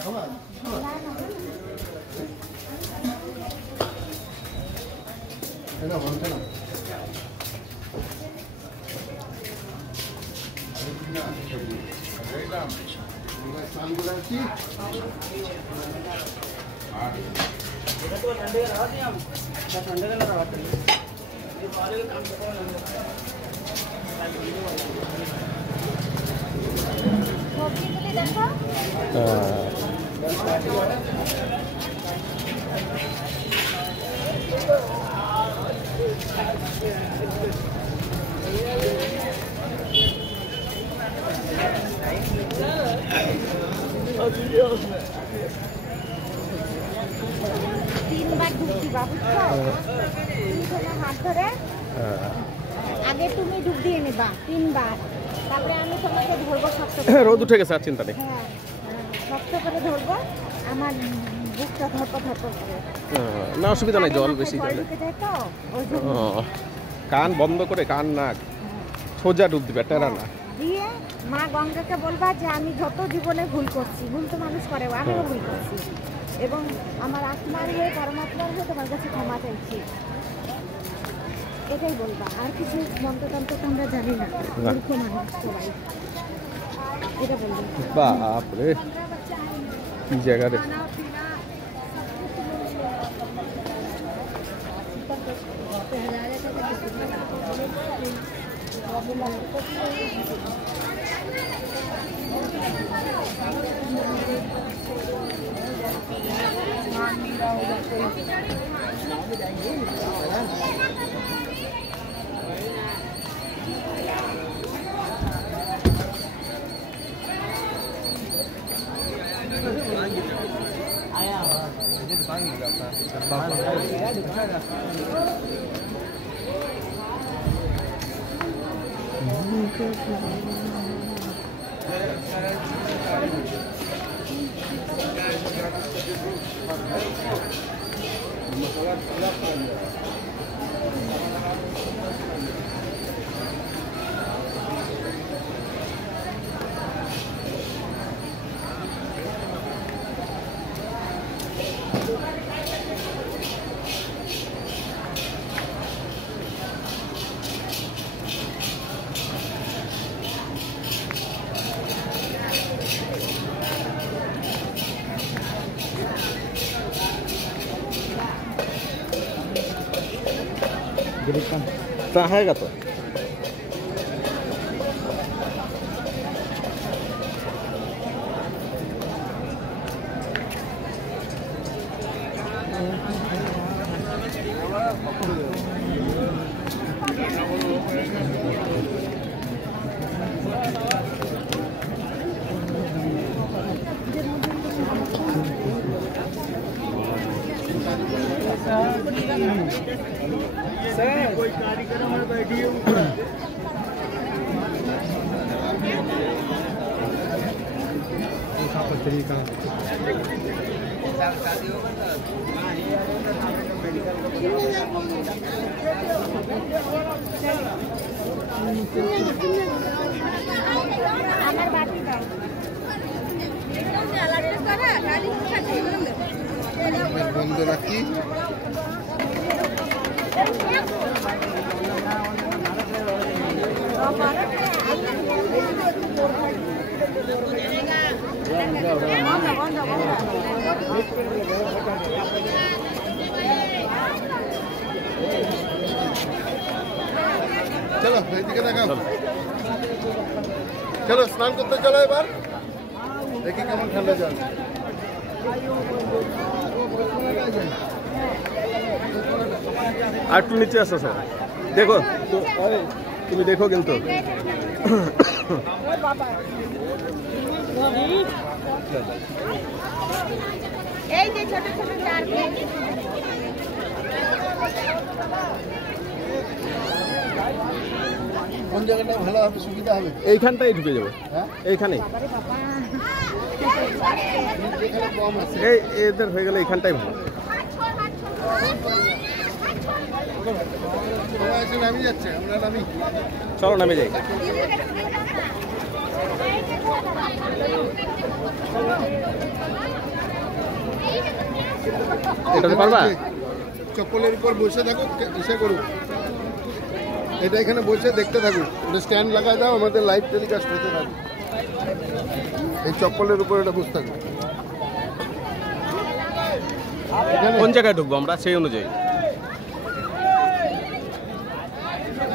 তিনবার ডুব দিবা বুঝছো? হাত ধরে আগে তুমি ডুব দিয়ে নেবা তিনবার, তারপরে আমি তোমাকে ধরবো শক্ত করে। রোদ উঠে গেছে আর চিন্তা নেই। হ্যাঁ, শক্ত করে ধরবো, আমার বুকটা ধরপড় করে। না অসুবিধা নাই, জল বেশি গেলে। কান বন্ধ করে, কান নাক সোজা ডুব দিবে, টেরা না দিয়ে মা গঙ্গাকে বলবা যে আমি যত জীবনে ভুল করছি, ভুল তো মানুষ করে, আমিও ভুল করছি, এবং আমার আত্মার হয়ে পরমাত্মার হয়ে তোমার কাছে ক্ষমা চাইছি, এটাই বলবা। আর কিছু মন্ত্রতন্ত্র তো আমরা জানি না, মূর্খ মানুষ সবাই, এটা বলবো। বাপরে কি জায়গা রে। चाहेगा तो कोई कार्यक्रम में बैठी हूँ। तरीका বন্ধ রাখি। চলো এইদিকে দেখাও, চলো স্নান করতে চলো, এবার দেখি কেমন ঠান্ডা জল। আর একটু নিচে আসো স্যার, দেখো তুমি দেখো কিন্তু এই যে ছোট ছোট চার কোন জায়গাটা ভালো হবে, সুবিধা হবে? এইখানটাই ঢুকে যাবো, এইখানেই এই এদের হয়ে গেলে এইখানটাই ভালো। নামি যাচ্ছে, আমরা নামি, চলো নামে যাই। Thank you. এটাতে পারবা? চপ্পলের উপর বসে থাকো, ইসে করুক, এটা এখানে বসে দেখতে থাকুক, এটা স্ট্যান্ড লাগাই দাও, আমাদের লাইভ টেলিকাস্ট হতে থাকুক। এই চপ্পলের উপর এটা বসে থাকুক। এখানে কোন জায়গায় ঢুকবো আমরা সেই অনুযায়ী?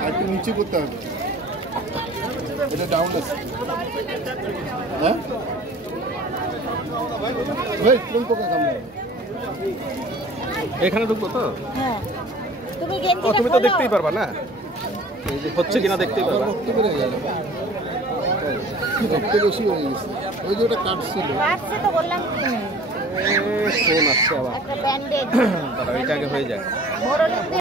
আর একটু নিচে করতে হবে, এটা ডাউন আছে। হ্যাঁ ভাই কোন পোকা কামড়াবে? এখানে ঢুকবো তো? হ্যাঁ তুমি ও গেঞ্জিটা তুমি তো খোলো। দেখতেই পারবা না, এই যে হচ্ছে কিনা দেখতেই পারবা। রক্ত বেড়ে গেল, রক্ত বেশি হয়ে গেছে, ওই যে ওটা কাটছিল। কাটছে তো বললাম তো তুমি। ফোন আসছে আবার, একটা ব্যান্ডেজ তারা এটাকে হয়ে যায়। মোড়লের